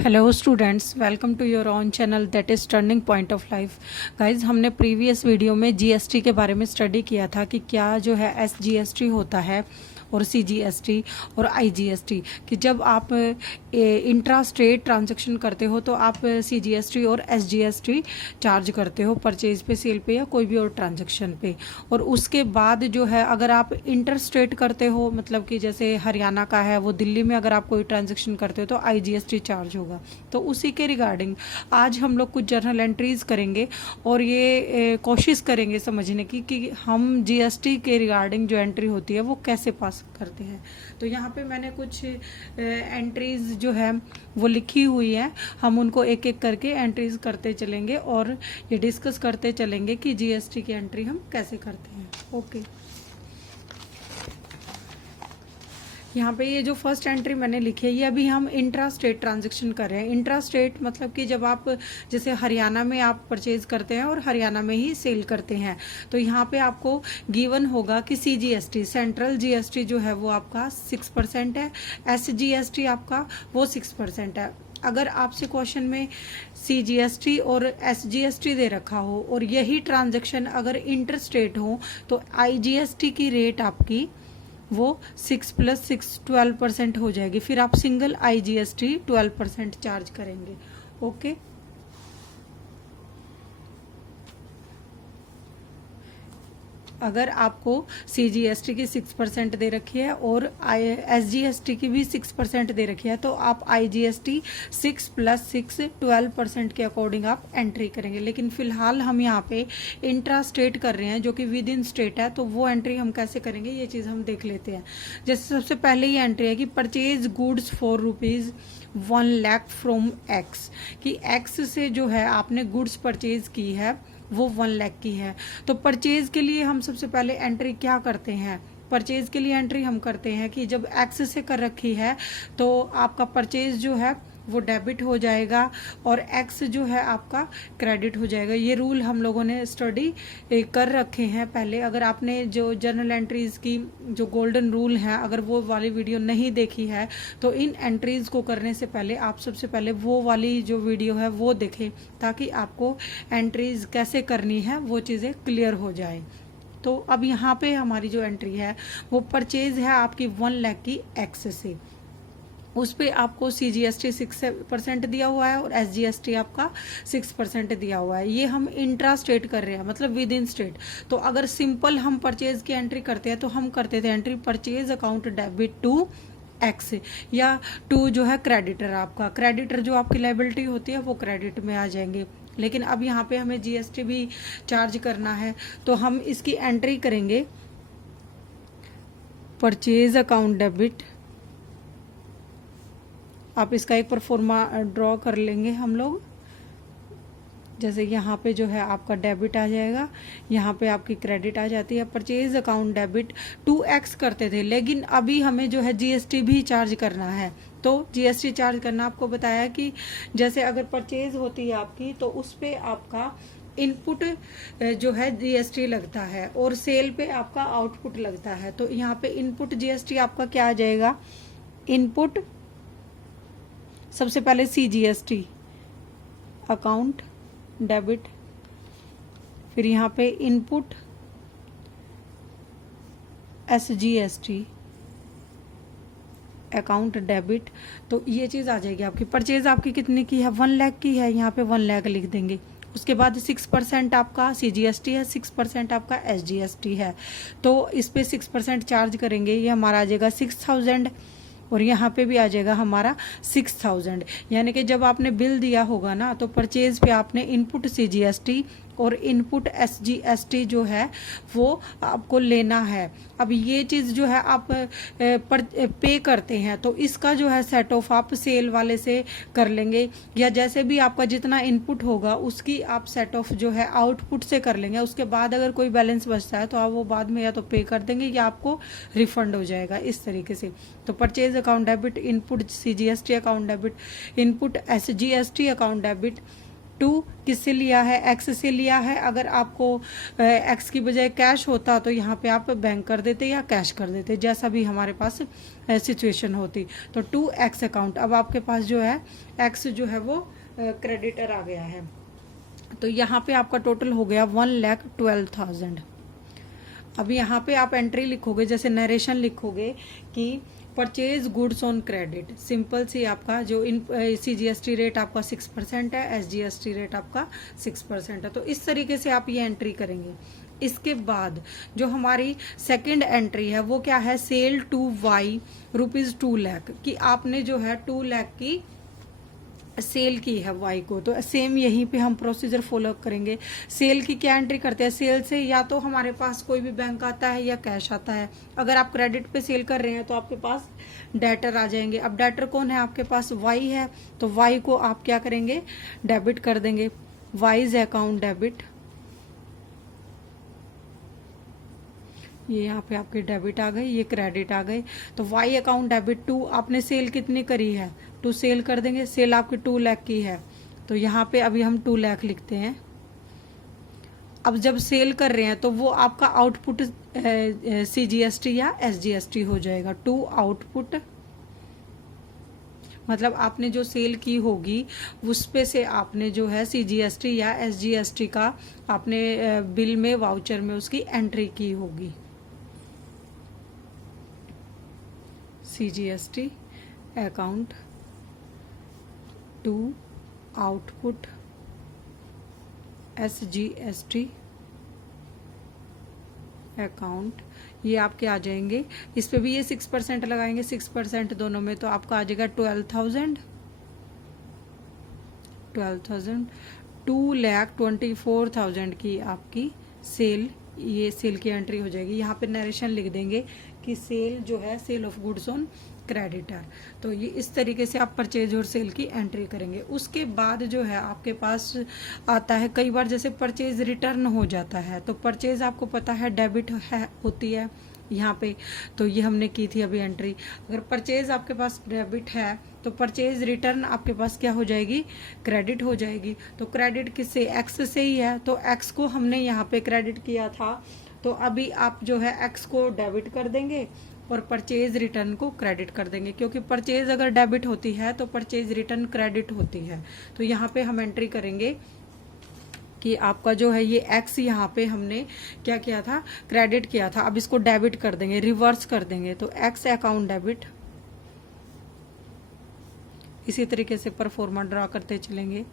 Hello students, welcome to your own channel that is turning point of life. Guys, हमने previous video में GST के बारे में study किया था कि क्या जो है एसजीएसटी होता है और सीजीएसटी और आईजीएसटी, कि जब आप इंट्रा स्टेट ट्रांजैक्शन करते हो तो आप सीजीएसटी और एसजीएसटी चार्ज करते हो परचेज पे, सेल पे या कोई भी और ट्रांजैक्शन पे। और उसके बाद जो है अगर आप इंटर स्टेट करते हो, मतलब कि जैसे हरियाणा का है वो दिल्ली में अगर आप कोई ट्रांजैक्शन करते हो तो आईजीएसटी चार्ज होगा। तो उसी के रिगार्डिंग आज हम लोग कुछ जर्नल एंट्रीज करेंगे और ये कोशिश करेंगे समझने की कि हम जीएसटी के रिगार्डिंग जो एंट्री होती है वो कैसे पास करते हैं। तो यहाँ पे मैंने कुछ एंट्रीज जो है वो लिखी हुई है, हम उनको एक एक करके एंट्रीज करते चलेंगे और ये डिस्कस करते चलेंगे कि जीएसटी की एंट्री हम कैसे करते हैं। ओके, यहाँ पे ये जो फर्स्ट एंट्री मैंने लिखी है ये अभी हम इंट्रा स्टेट ट्रांजैक्शन कर रहे हैं। इंट्रा स्टेट मतलब कि जब आप जैसे हरियाणा में आप परचेज करते हैं और हरियाणा में ही सेल करते हैं, तो यहाँ पे आपको गिवन होगा कि सीजीएसटी सेंट्रल जीएसटी जो है वो आपका 6% है, एसजीएसटी आपका वो 6% है। अगर आपसे क्वेश्चन में सीजीएसटी और एसजीएसटी दे रखा हो और यही ट्रांजैक्शन अगर इंटर स्टेट हो तो आईजीएसटी की रेट आपकी वो 6 + 6 12% हो जाएगी। फिर आप सिंगल आईजीएसटी 12% चार्ज करेंगे। ओके, अगर आपको सीजीएसटी की 6% दे रखी है और एसजीएसटी की भी 6% दे रखी है तो आप आईजीएसटी 6 + 6 12% के अकॉर्डिंग आप एंट्री करेंगे। लेकिन फिलहाल हम यहाँ पे इंट्रा स्टेट कर रहे हैं जो कि विद इन स्टेट है, तो वो एंट्री हम कैसे करेंगे ये चीज़ हम देख लेते हैं। जैसे सबसे पहले ये एंट्री है कि purchase goods for ₹1 lakh from x, कि एक्स से जो है आपने गुड्स परचेज की है वो 1 लाख की है। तो परचेज के लिए हम सबसे पहले एंट्री क्या करते हैं, परचेज के लिए एंट्री हम करते हैं कि जब एक्स से कर रखी है तो आपका परचेज जो है वो डेबिट हो जाएगा और एक्स जो है आपका क्रेडिट हो जाएगा। ये रूल हम लोगों ने स्टडी कर रखे हैं पहले। अगर आपने जो जर्नल एंट्रीज की जो गोल्डन रूल है अगर वो वाली वीडियो नहीं देखी है तो इन एंट्रीज को करने से पहले आप सबसे पहले वो वाली जो वीडियो है वो देखें, ताकि आपको एंट्रीज कैसे करनी है वो चीज़ें क्लियर हो जाए। तो अब यहाँ पे हमारी जो एंट्री है वो परचेज है आपकी 1 लाख की एक्स से, उस पर आपको सीजीएसटी 6% दिया हुआ है और एसजीएसटी आपका 6% दिया हुआ है। ये हम इंट्रा स्टेट कर रहे हैं, मतलब विद इन स्टेट। तो अगर सिंपल हम परचेज की एंट्री करते हैं तो हम करते थे entry purchase account debit to X, या टू जो है क्रेडिटर, आपका क्रेडिटर जो आपकी लायबिलिटी होती है वो क्रेडिट में आ जाएंगे। लेकिन अब यहाँ पे हमें जीएसटी भी चार्ज करना है तो हम इसकी एंट्री करेंगे परचेज अकाउंट डेबिट। आप इसका एक परफॉर्मा ड्रॉ कर लेंगे हम लोग। जैसे यहाँ पे जो है आपका डेबिट आ जाएगा, यहाँ पे आपकी क्रेडिट आ जाती है। परचेज अकाउंट डेबिट 2x करते थे, लेकिन अभी हमें जो है जीएसटी भी चार्ज करना है। तो जीएसटी चार्ज करना आपको बताया कि जैसे अगर परचेज होती है आपकी तो उस पर आपका इनपुट जो है जीएसटी लगता है और सेल पे आपका आउटपुट लगता है। तो यहाँ पे इनपुट जीएसटी आपका क्या आ जाएगा, इनपुट सबसे पहले सीजीएसटी अकाउंट डेबिट, फिर यहाँ पे इनपुट एसजीएसटी अकाउंट डेबिट। तो ये चीज़ आ जाएगी आपकी। परचेज आपकी कितने की है, 1 लाख की है, यहाँ पे 1 लाख लिख देंगे। उसके बाद 6% आपका सीजीएसटी है, 6% आपका एसजीएसटी है, तो इस पे 6% चार्ज करेंगे, ये हमारा आ जाएगा 6000 और यहाँ पे भी आ जाएगा हमारा 6000। यानी कि जब आपने बिल दिया होगा ना तो परचेज पे आपने इनपुट सीजीएसटी और इनपुट एसजीएसटी जो है वो आपको लेना है। अब ये चीज़ जो है आप पे करते हैं तो इसका जो है सेट ऑफ आप सेल वाले से कर लेंगे, या जैसे भी आपका जितना इनपुट होगा उसकी आप सेट ऑफ जो है आउटपुट से कर लेंगे। उसके बाद अगर कोई बैलेंस बचता है तो आप वो बाद में या तो पे कर देंगे या आपको रिफंड हो जाएगा, इस तरीके से। तो purchase account debit, input CGST account debit, input SGST account debit, to किससे लिया है, एक्स से लिया है। अगर आपको एक्स की बजाय कैश होता तो यहाँ पे आप बैंक कर देते या कैश कर देते, जैसा भी हमारे पास सिचुएशन होती। तो 2x अकाउंट, अब आपके पास जो है एक्स जो है वो क्रेडिटर आ गया है। तो यहाँ पे आपका टोटल हो गया 1,12,000। अब यहाँ पे आप एंट्री लिखोगे, जैसे नरेशन लिखोगे कि purchase goods on credit, simple सी आपका जो इन CGST रेट आपका 6% है, SGST रेट आपका 6% है। तो इस तरीके से आप ये एंट्री करेंगे। इसके बाद जो हमारी सेकंड एंट्री है वो क्या है, सेल टू वाई ₹2 लाख की आपने जो है 2 लाख की सेल की है वाई को। तो सेम यहीं पे हम प्रोसीजर फॉलो करेंगे। सेल की क्या एंट्री करते हैं, सेल से या तो हमारे पास कोई भी बैंक आता है या कैश आता है। अगर आप क्रेडिट पे सेल कर रहे हैं तो आपके पास डेटर आ जाएंगे। अब डेटर कौन है आपके पास, वाई है, तो वाई को आप क्या करेंगे, डेबिट कर देंगे। वाइज अकाउंट डेबिट, ये यहाँ पे आपके डेबिट आ गए, ये क्रेडिट आ गए। तो वाई अकाउंट डेबिट टू, आपने सेल कितनी करी है, टू सेल कर देंगे। सेल आपकी 2 लाख की है, तो यहाँ पे अभी हम 2 लाख लिखते हैं। अब जब सेल कर रहे हैं तो वो आपका आउटपुट CGST या SGST हो जाएगा। टू आउटपुट मतलब आपने जो सेल की होगी उस पे से आपने जो है CGST या SGST का आपने बिल में, वाउचर में उसकी एंट्री की होगी। CGST account to output SGST account, ये आपके आ जाएंगे। इस पे भी ये 6% लगाएंगे, 6% दोनों में, तो आपका आ जाएगा 12,000 2,24,000 की आपकी सेल, ये सेल की एंट्री हो जाएगी। यहाँ पे नरेशन लिख देंगे कि सेल जो है sale of goods on creditor. तो ये इस तरीके से आप परचेज और सेल की एंट्री करेंगे। उसके बाद जो है आपके पास आता है, कई बार जैसे परचेज रिटर्न हो जाता है, तो परचेज आपको पता है डेबिट है होती है यहाँ पे, तो ये हमने की थी अभी एंट्री। अगर परचेज आपके पास डेबिट है तो परचेज रिटर्न आपके पास क्या हो जाएगी, क्रेडिट हो जाएगी। तो क्रेडिट किससे, एक्स से ही है, तो एक्स को हमने यहाँ पे क्रेडिट किया था, तो अभी आप जो है एक्स को डेबिट कर देंगे और परचेज रिटर्न को क्रेडिट कर देंगे, क्योंकि परचेज अगर डेबिट होती है तो परचेज रिटर्न क्रेडिट होती है। तो यहाँ पे हम एंट्री करेंगे कि आपका जो है ये एक्स यहाँ पे हमने क्या किया था, क्रेडिट किया था, अब इसको डेबिट कर देंगे, रिवर्स कर देंगे। तो एक्स अकाउंट डेबिट, इसी तरीके से परफॉर्मा ड्रा करते चलेंगे।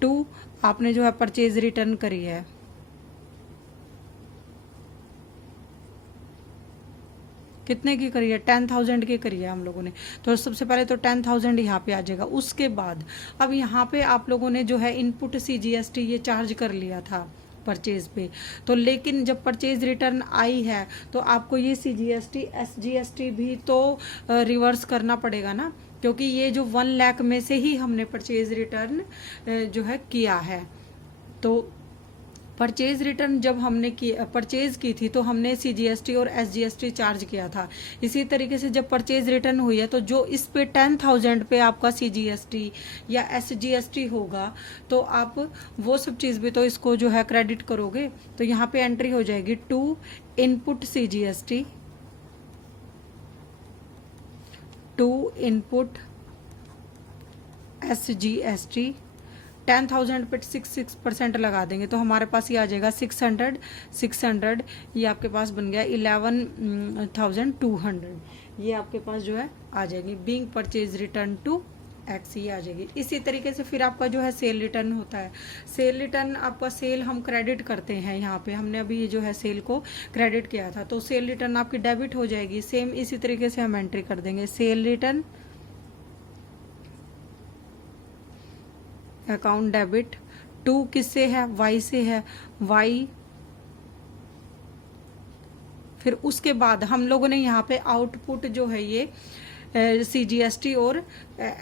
टू आपने जो है परचेज रिटर्न करी है, कितने की करी है, 10,000 की करी है हम लोगों ने। तो सबसे पहले तो 10,000 यहाँ पे आ जाएगा। उसके बाद अब यहाँ पे आप लोगों ने जो है इनपुट CGST ये चार्ज कर लिया था परचेज पे, तो लेकिन जब परचेज रिटर्न आई है तो आपको ये CGST SGST भी तो रिवर्स करना पड़ेगा ना, क्योंकि ये जो 1 लाख में से ही हमने परचेज रिटर्न जो है किया है। तो परचेज रिटर्न जब हमने परचेज की थी तो हमने CGST और SGST चार्ज किया था। इसी तरीके से जब परचेज रिटर्न हुई है तो जो इस पे 10,000 पे आपका CGST या SGST होगा तो आप वो सब चीज़ भी तो इसको जो है क्रेडिट करोगे। तो यहाँ पे एंट्री हो जाएगी to input CGST, to input SGST, 10,000 पे 6% लगा देंगे तो हमारे पास ये आ जाएगा 600, ये आपके पास बन गया 11,200, ये आपके पास जो है आ जाएगी। Being purchase return to X, ये आ जाएगी। इसी तरीके से फिर आपका जो है सेल रिटर्न होता है। सेल रिटर्न आपका, सेल हम क्रेडिट करते हैं, यहाँ पे हमने अभी ये जो है सेल को क्रेडिट किया था, तो सेल रिटर्न आपकी डेबिट हो जाएगी। सेम इसी तरीके से हम एंट्री कर देंगे, sale return account debit to किससे है, वाई से है, वाई। फिर उसके बाद हम लोगों ने यहाँ पे आउटपुट जो है ये CGST और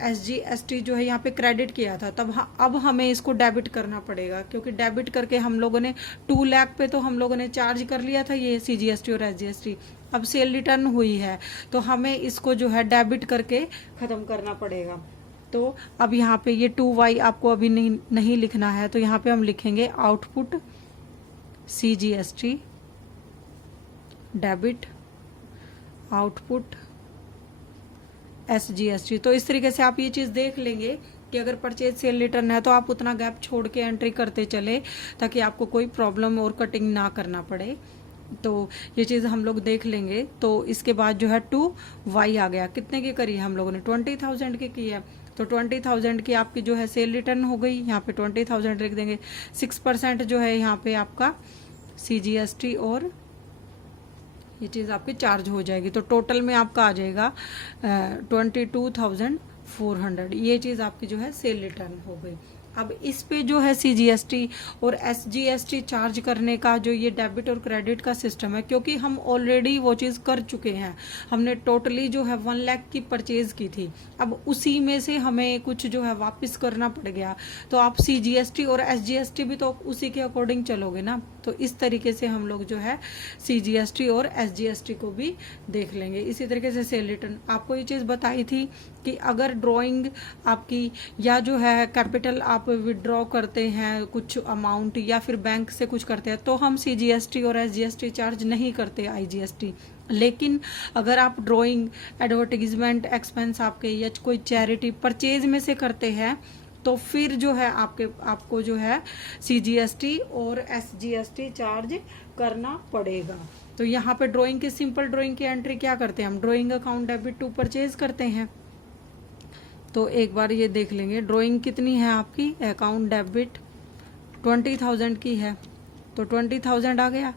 SGST जो है यहाँ पे क्रेडिट किया था, तब अब हमें इसको डेबिट करना पड़ेगा, क्योंकि डेबिट करके हम लोगों ने 2 लाख पे तो हम लोगों ने चार्ज कर लिया था ये CGST और SGST। अब सेल रिटर्न हुई है तो हमें इसको जो है डेबिट करके ख़त्म करना पड़ेगा। तो तो अब यहाँ पे ये 2y आपको अभी नहीं लिखना है, तो यहाँ पे हम लिखेंगे output CGST debit output SGST। तो इस तरीके से आप ये चीज़ देख लेंगे कि अगर परचेज सेल रिटर्न है तो आप उतना गैप छोड़ के एंट्री करते चले, ताकि आपको कोई प्रॉब्लम और कटिंग ना करना पड़े। तो ये चीज़ हम लोग देख लेंगे। तो इसके बाद जो है 2y आ गया, कितने की करी हम लोगों ने 20,000 की है। तो 20,000 की आपकी जो है सेल रिटर्न हो गई, यहाँ पे 20,000 लिख देंगे। 6% जो है यहाँ पे आपका CGST और ये चीज़ आपकी चार्ज हो जाएगी। तो टोटल में आपका आ जाएगा 22,400। ये चीज़ आपकी जो है सेल रिटर्न हो गई। अब इस पे जो है CGST और SGST चार्ज करने का जो ये डेबिट और क्रेडिट का सिस्टम है, क्योंकि हम ऑलरेडी वो चीज़ कर चुके हैं, हमने टोटली जो है 1 लाख की परचेज की थी, अब उसी में से हमें कुछ जो है वापस करना पड़ गया। तो आप CGST और SGST भी तो उसी के अकॉर्डिंग चलोगे ना। तो इस तरीके से हम लोग जो है CGST और SGST को भी देख लेंगे। इसी तरीके से सेल रिटर्न आपको ये चीज़ बताई थी कि अगर ड्राइंग आपकी या जो है कैपिटल आप विड्रॉ करते हैं कुछ अमाउंट या फिर बैंक से कुछ करते हैं, तो हम CGST और SGST चार्ज नहीं करते IGST। लेकिन अगर आप ड्राइंग, एडवर्टीजमेंट एक्सपेंस आपके या कोई चैरिटी परचेज में से करते हैं, तो फिर जो है आपको जो है CGST और SGST चार्ज करना पड़ेगा। तो यहाँ पे ड्राइंग की सिंपल ड्राइंग की एंट्री क्या करते हैं हम, drawing account debit to purchase करते हैं। तो एक बार ये देख लेंगे ड्राइंग कितनी है आपकी, अकाउंट डेबिट 20,000 की है, तो 20,000 आ गया।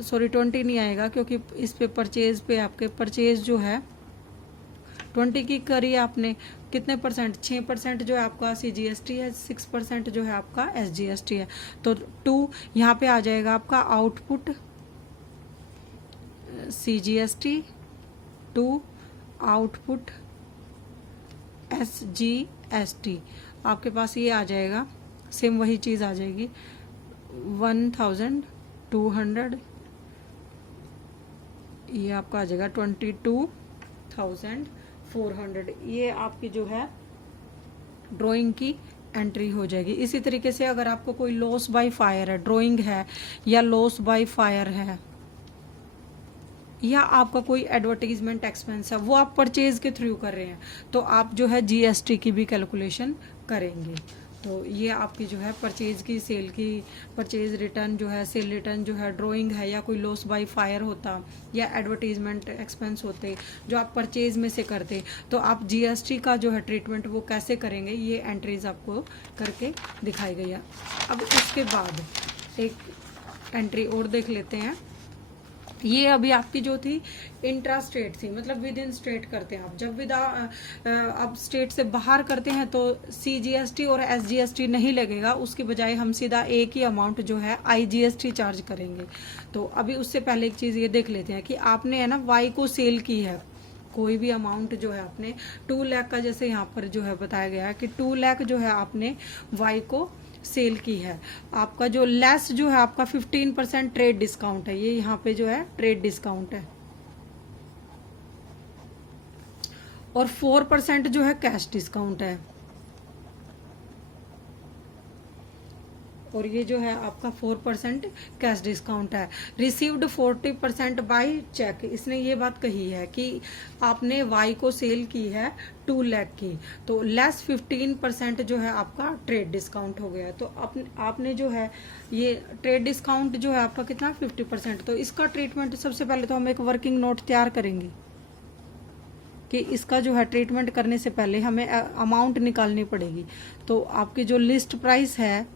सॉरी 20 नहीं आएगा, क्योंकि इस पे परचेज पे आपके परचेज जो है 20 की करी आपने, कितने परसेंट, 6% जो है आपका CGST है, 6% जो है आपका SGST है। तो 2 यहाँ पे आ जाएगा आपका आउटपुट CGST, 2 आउटपुट SGST। आपके पास ये आ जाएगा, सेम वही चीज़ आ जाएगी 1,200, ये आपका आ जाएगा 22,400। ये आपकी जो है ड्राइंग की एंट्री हो जाएगी। इसी तरीके से अगर आपको कोई लॉस बाय फायर है, ड्राइंग है या लॉस बाय फायर है, या आपका कोई एडवर्टीजमेंट एक्सपेंस है, वो आप परचेज के थ्रू कर रहे हैं, तो आप जो है GST की भी कैलकुलेशन करेंगे। तो ये आपकी जो है परचेज की, सेल की, परचेज रिटर्न जो है, सेल रिटर्न जो है, ड्राइंग है या कोई लॉस बाय फायर होता या एडवर्टीजमेंट एक्सपेंस होते जो आप परचेज में से करते, तो आप GST का जो है ट्रीटमेंट वो कैसे करेंगे, ये एंट्रीज आपको करके दिखाई गई है। अब इसके बाद एक एंट्री और देख लेते हैं। ये अभी आपकी जो थी इंट्रा स्टेट थी, मतलब विद इन स्टेट करते हैं आप, जब अब स्टेट से बाहर करते हैं तो CGST और SGST नहीं लगेगा, उसके बजाय हम सीधा एक ही अमाउंट जो है IGST चार्ज करेंगे। तो अभी उससे पहले एक चीज़ ये देख लेते हैं कि आपने है ना Y को सेल की है, कोई भी अमाउंट जो है आपने 2 लाख का, जैसे यहाँ पर जो है बताया गया है कि 2 लाख जो है आपने Y को सेल की है, आपका जो लेस जो है आपका 15% ट्रेड डिस्काउंट है, ये यहाँ पे जो है ट्रेड डिस्काउंट है, और 4% जो है कैश डिस्काउंट है, और ये जो है आपका 4% कैश डिस्काउंट है। रिसीव्ड 40% बाय चेक, इसने ये बात कही है कि आपने Y को सेल की है 2 लाख की, तो लेस 15% जो है आपका ट्रेड डिस्काउंट हो गया। तो आपने जो है ये ट्रेड डिस्काउंट जो है आपका कितना 50%। तो इसका ट्रीटमेंट सबसे पहले तो हम एक वर्किंग नोट तैयार करेंगे कि इसका जो है ट्रीटमेंट करने से पहले हमें अमाउंट निकालनी पड़ेगी। तो आपकी जो लिस्ट प्राइस है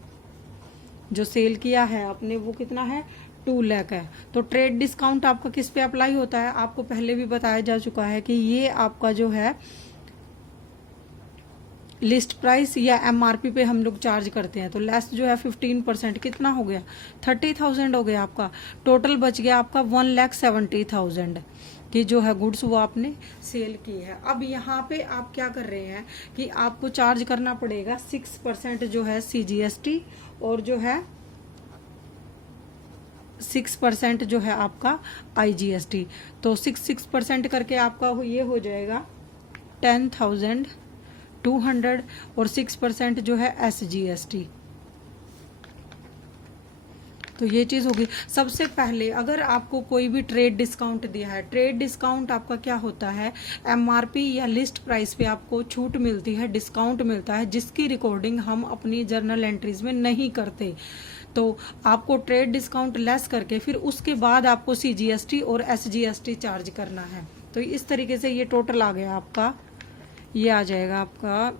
जो सेल किया है आपने वो कितना है 2 लाख है। तो ट्रेड डिस्काउंट आपका किस पे अप्लाई होता है, आपको पहले भी बताया जा चुका है कि ये आपका जो है लिस्ट प्राइस या MRP पे हम लोग चार्ज करते हैं। तो लेस जो है 15% कितना हो गया 30,000 हो गया आपका, टोटल बच गया आपका 1,70,000 की जो है गुड्स वो आपने सेल की है। अब यहाँ पे आप क्या कर रहे हैं कि आपको चार्ज करना पड़ेगा 6% जो है CGST और जो है 6% जो है आपका IGST। तो 6% करके आपका ये हो जाएगा 200 और 6% जो है SGST। तो ये चीज़ होगी। सबसे पहले अगर आपको कोई भी ट्रेड डिस्काउंट दिया है, ट्रेड डिस्काउंट आपका क्या होता है, MRP या लिस्ट प्राइस पे आपको छूट मिलती है, डिस्काउंट मिलता है, जिसकी रिकॉर्डिंग हम अपनी जर्नल एंट्रीज में नहीं करते। तो आपको ट्रेड डिस्काउंट लेस करके फिर उसके बाद आपको CGST और SGST चार्ज करना है। तो इस तरीके से ये टोटल आ गया आपका, ये आ जाएगा आपका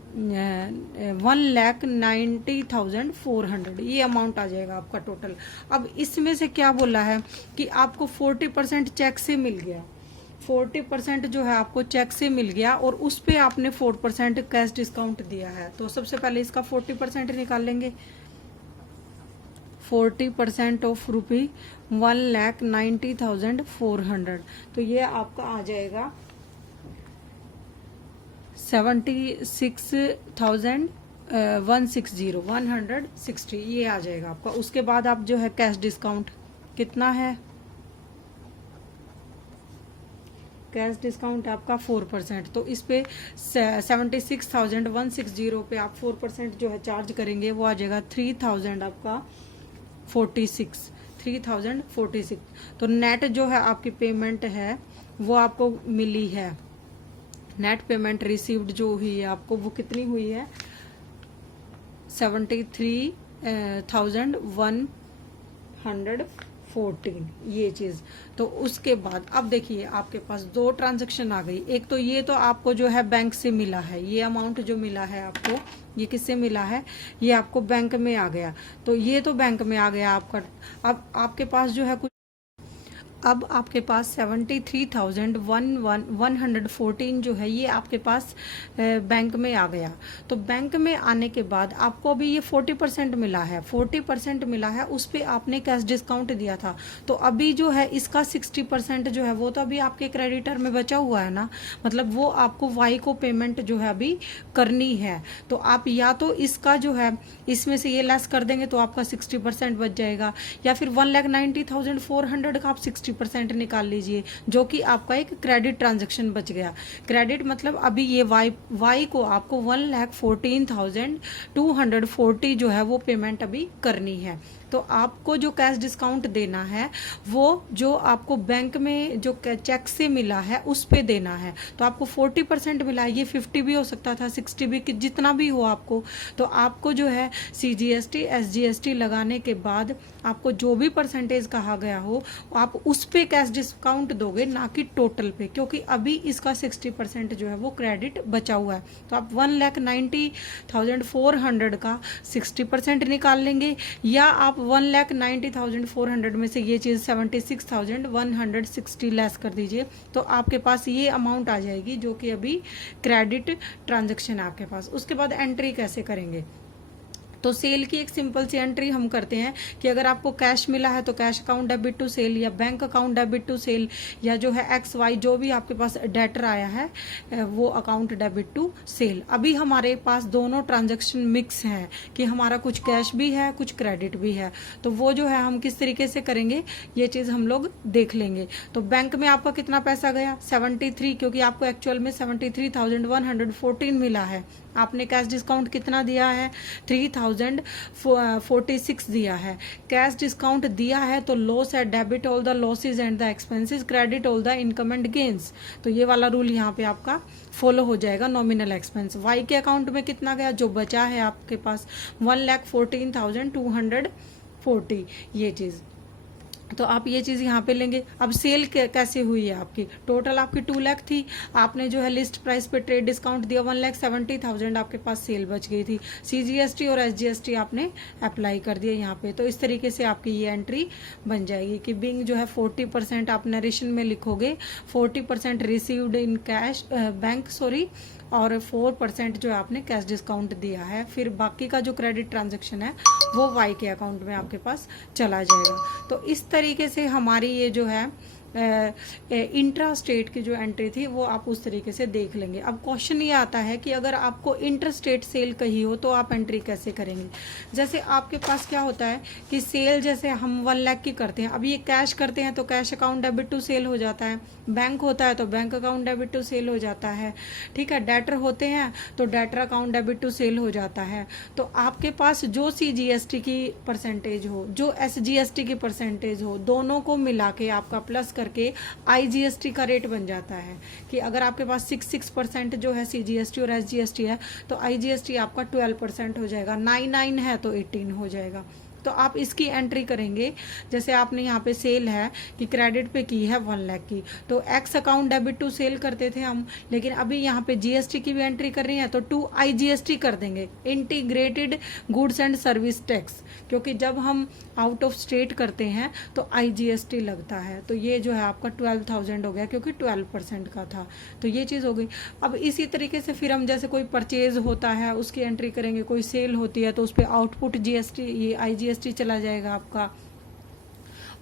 1,90,400, ये अमाउंट आ जाएगा आपका टोटल। अब इसमें से क्या बोला है कि आपको 40% चेक से मिल गया, 40% जो है आपको चेक से मिल गया और उस पे आपने 4% कैश डिस्काउंट दिया है। तो सबसे पहले इसका 40% निकाल लेंगे। 40% ऑफ रुपी 1,90,400, तो ये आपका आ जाएगा 76,160, ये आ जाएगा आपका। उसके बाद आप जो है कैश डिस्काउंट कितना है, कैश डिस्काउंट आपका 4%, तो इस पे 76,160 पे आप 4% जो है चार्ज करेंगे, वो आ जाएगा 3,000 आपका 3,046। तो नेट जो है आपकी पेमेंट है वो आपको मिली है, नेट पेमेंट रिसीव्ड जो हुई है आपको वो कितनी हुई है, 73,114, ये चीज़। तो उसके बाद अब देखिए आपके पास दो ट्रांजैक्शन आ गई। एक तो ये तो आपको जो है बैंक से मिला है, ये अमाउंट जो मिला है आपको, ये किससे मिला है, ये आपको बैंक में आ गया। तो ये तो बैंक में आ गया आपका। अब आपके पास जो है कुछ, अब आपके पास 73,114 जो है ये आपके पास बैंक में आ गया। तो बैंक में आने के बाद आपको अभी ये 40% मिला है, 40% मिला है, उस पे आपने कैश डिस्काउंट दिया था। तो अभी जो है इसका 60% जो है वो तो अभी आपके क्रेडिटर में बचा हुआ है ना, मतलब वो आपको वाई को पेमेंट जो है अभी करनी है। तो आप या तो इसका जो है इसमें से ये लेस कर देंगे तो आपका 60% बच जाएगा, या फिर 1,90,400 का आप 60% निकाल लीजिए, जो कि आपका एक क्रेडिट ट्रांजैक्शन बच गया। क्रेडिट मतलब अभी ये वाई को आपको 1,14,240 जो है वो पेमेंट अभी करनी है। तो आपको जो कैश डिस्काउंट देना है वो जो आपको बैंक में जो चेक से मिला है उस पे देना है। तो आपको 40% मिला है, ये 50 भी हो सकता था, 60 भी, जितना भी हो आपको। तो आपको जो है CGST SGST लगाने के बाद आपको जो भी परसेंटेज कहा गया हो आप उस पे कैश डिस्काउंट दोगे, ना कि टोटल पे, क्योंकि अभी इसका 60% जो है वो क्रेडिट बचा हुआ है। तो आप 1,90,400 का 60% निकाल लेंगे, या आप 1,90,400 में से ये चीज़ 76,160 लेस कर दीजिए। तो आपके पास ये अमाउंट आ जाएगी जो कि अभी क्रेडिट ट्रांजैक्शन है आपके पास। उसके बाद एंट्री कैसे करेंगे, तो सेल की एक सिंपल सी एंट्री हम करते हैं कि अगर आपको कैश मिला है तो cash account debit to sale, या bank account debit to sale, या जो है XY जो भी आपके पास डेटर आया है वो अकाउंट डेबिट टू सेल। अभी हमारे पास दोनों ट्रांजैक्शन मिक्स हैं कि हमारा कुछ कैश भी है कुछ क्रेडिट भी है। तो वो जो है हम किस तरीके से करेंगे ये चीज़ हम लोग देख लेंगे। तो बैंक में आपका कितना पैसा गया, 73, क्योंकि आपको एक्चुअल में 73,114 मिला है। आपने कैश डिस्काउंट कितना दिया है, 3,046 दिया है। कैश डिस्काउंट दिया है तो लॉस है, debit all the losses and the expenses, credit all the income and gains. तो ये वाला रूल यहाँ पे आपका फॉलो हो जाएगा, नॉमिनल एक्सपेंस। वाई के अकाउंट में कितना गया, जो बचा है आपके पास 1,14,240, ये चीज़। तो आप ये चीज़ यहाँ पे लेंगे। अब सेल कैसे हुई है आपकी, टोटल आपकी 2 लाख थी, आपने जो है लिस्ट प्राइस पे ट्रेड डिस्काउंट दिया 1,70,000, आपके पास सेल बच गई थी। CGST और SGST आपने अप्लाई कर दिया यहाँ पे। तो इस तरीके से आपकी ये एंट्री बन जाएगी कि बिंग जो है 40% आप नरेशन में लिखोगे, 40% रिसीव्ड इन कैश बैंक और 4% जो है आपने कैश डिस्काउंट दिया है। फिर बाकी का जो क्रेडिट ट्रांजैक्शन है वो वाई के अकाउंट में आपके पास चला जाएगा। तो इस तरीके से हमारी ये जो है इंट्रा स्टेट की जो एंट्री थी वो आप उस तरीके से देख लेंगे। अब क्वेश्चन ये आता है कि अगर आपको इंटर स्टेट सेल कही हो तो आप एंट्री कैसे करेंगे। जैसे आपके पास क्या होता है कि सेल जैसे हम 1 लाख की करते हैं, अब ये कैश करते हैं तो cash account debit to sale हो जाता है, बैंक होता है तो bank account debit to sale हो जाता है, ठीक है। डेटर होते हैं तो debtor account debit to sale हो जाता है। तो आपके पास जो CGST की परसेंटेज हो, जो SGST की परसेंटेज हो, दोनों को मिला के आपका प्लस करके IGST का रेट बन जाता है कि अगर आपके पास 6% जो है CGST और SGST है तो IGST आपका 12% हो जाएगा, 9 है तो 18 हो जाएगा। तो आप इसकी एंट्री करेंगे। जैसे आपने यहाँ पे सेल है कि क्रेडिट पे की है 1 लाख की, तो X account debit to sale करते थे हम, लेकिन अभी यहाँ पे GST की भी एंट्री कर रही है तो 2 IGST कर देंगे, integrated goods and service tax, क्योंकि जब हम आउट ऑफ स्टेट करते हैं तो IGST लगता है। तो ये जो है आपका 12,000 हो गया क्योंकि 12% का था, तो ये चीज़ हो गई। अब इसी तरीके से फिर हम जैसे कोई परचेज होता है उसकी एंट्री करेंगे, कोई सेल होती है तो उस पर आउटपुट GST ये IGST चला जाएगा आपका,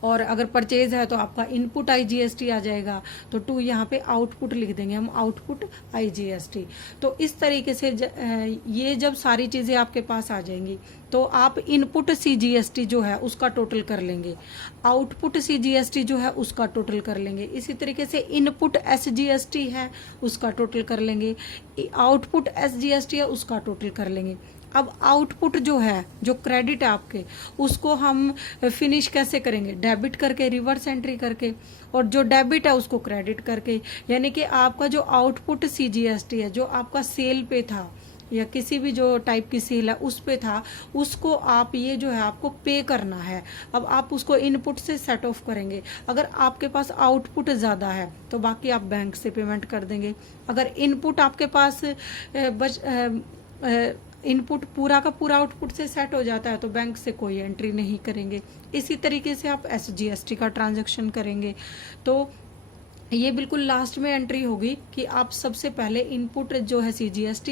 और अगर परचेज है तो आपका इनपुट IGST आ जाएगा। तो 2 यहाँ पे आउटपुट लिख देंगे हम, आउटपुट IGST। तो इस तरीके से ये जब सारी चीज़ें आपके पास आ जाएंगी तो आप इनपुट CGST जो है उसका टोटल कर लेंगे, आउटपुट CGST जो है उसका टोटल कर लेंगे, इसी तरीके से इनपुट SGST है उसका टोटल कर लेंगे, आउटपुट SGST है उसका टोटल कर लेंगे। अब आउटपुट जो है, जो क्रेडिट है आपके, उसको हम फिनिश कैसे करेंगे, डेबिट करके, रिवर्स एंट्री करके, और जो डेबिट है उसको क्रेडिट करके। यानी कि आपका जो आउटपुट CGST है जो आपका सेल पे था या किसी भी जो टाइप की सेल है उस पे था, उसको आप ये जो है आपको पे करना है। अब आप उसको इनपुट से सेट ऑफ करेंगे। अगर आपके पास आउटपुट ज़्यादा है तो बाकी आप बैंक से पेमेंट कर देंगे। अगर इनपुट आपके पास इनपुट पूरा का पूरा आउटपुट से सेट हो जाता है तो बैंक से कोई एंट्री नहीं करेंगे। इसी तरीके से आप SGST का ट्रांजैक्शन करेंगे। तो ये बिल्कुल लास्ट में एंट्री होगी कि आप सबसे पहले इनपुट जो है CGST,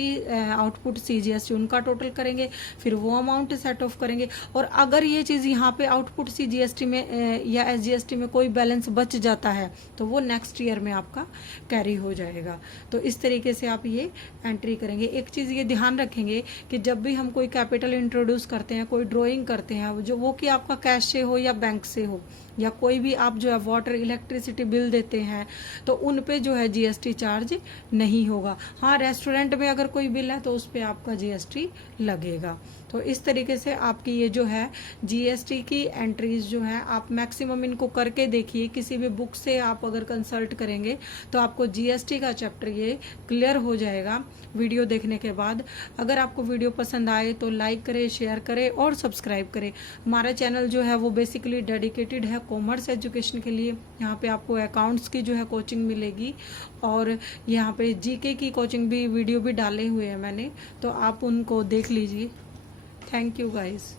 आउटपुट CGST उनका टोटल करेंगे, फिर वो अमाउंट सेट ऑफ करेंगे। और अगर ये चीज़ यहाँ पे आउटपुट CGST में या SGST में कोई बैलेंस बच जाता है तो वो नेक्स्ट ईयर में आपका कैरी हो जाएगा। तो इस तरीके से आप ये एंट्री करेंगे। एक चीज़ ये ध्यान रखेंगे कि जब भी हम कोई कैपिटल इंट्रोड्यूस करते हैं, कोई ड्रॉइंग करते हैं, जो वो कि आपका कैश से हो या बैंक से हो, या कोई भी आप जो है वाटर इलेक्ट्रिसिटी बिल देते हैं तो उन पे जो है GST चार्ज नहीं होगा। हाँ, रेस्टोरेंट में अगर कोई बिल है तो उस पे आपका GST लगेगा। तो इस तरीके से आपकी ये जो है GST की एंट्रीज जो है आप मैक्सिमम इनको करके देखिए। किसी भी बुक से आप अगर कंसल्ट करेंगे तो आपको GST का चैप्टर ये क्लियर हो जाएगा वीडियो देखने के बाद। अगर आपको वीडियो पसंद आए तो लाइक करें, शेयर करें और सब्सक्राइब करें। हमारा चैनल जो है वो बेसिकली डेडिकेटेड है कॉमर्स एजुकेशन के लिए। यहाँ पे आपको अकाउंट्स की जो है कोचिंग मिलेगी और यहाँ पे GK की कोचिंग भी वीडियो भी डाले हुए हैं मैंने, तो आप उनको देख लीजिए। Thank you guys.